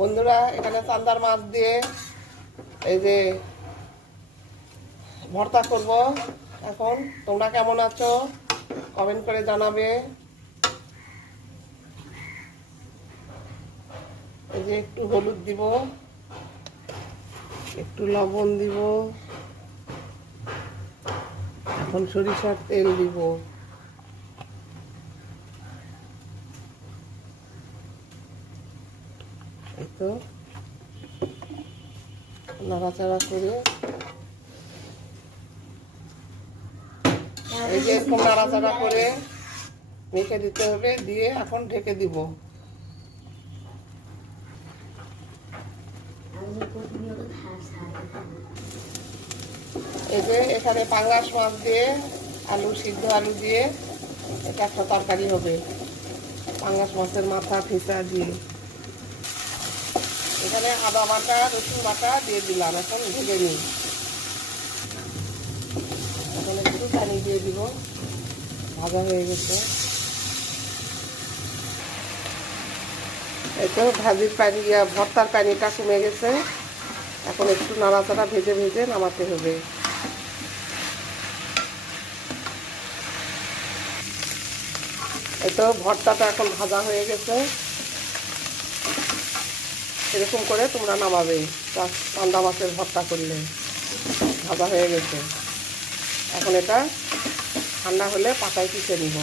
বন্ধুরা, এখানে চান্দার মাছ দিয়ে এই যে ভর্তা করব। এখন তোমরা কেমন আছো কমেন্ট করে জানাবে। এই যে একটু হলুদ দিব, একটু লবণ দিব, এখন সরিষার তেল দিব। এই তো নাড়াচাড়া করে এই যে এরকম নাড়াচাড়া করে মেখে দিতে হবে, দিয়ে এখন ঢেকে দিব। এই যে এখানে পাঙ্গাস মাছ দিয়ে সিদ্ধ আলু দিয়ে এটা একটা তরকারি হবে, পাঙ্গাস মাছের মাথা ফেঁচা দিয়ে। এখানে আদা বাটা রসুন বাটা দিয়ে দিলাম, এখন ভেজে নিই। এখন একটু পানি দিয়ে দিব, ভাজা হয়ে গেছে। এই তো ভাজির পানি, ভর্তার পানিটা কমে গেছে। এখন একটু নাড়াচাড়া ভেজে ভেজে নামাতে হবে। এই তো ভর্তাটা এখন ভাজা হয়ে গেছে। এরকম করে তোমরা নামাবে চান্দা মাছের ভর্তা করলে। ভাজা হয়ে গেছে, এখন এটা ঠান্ডা হলে পাতায় পিষে নিব।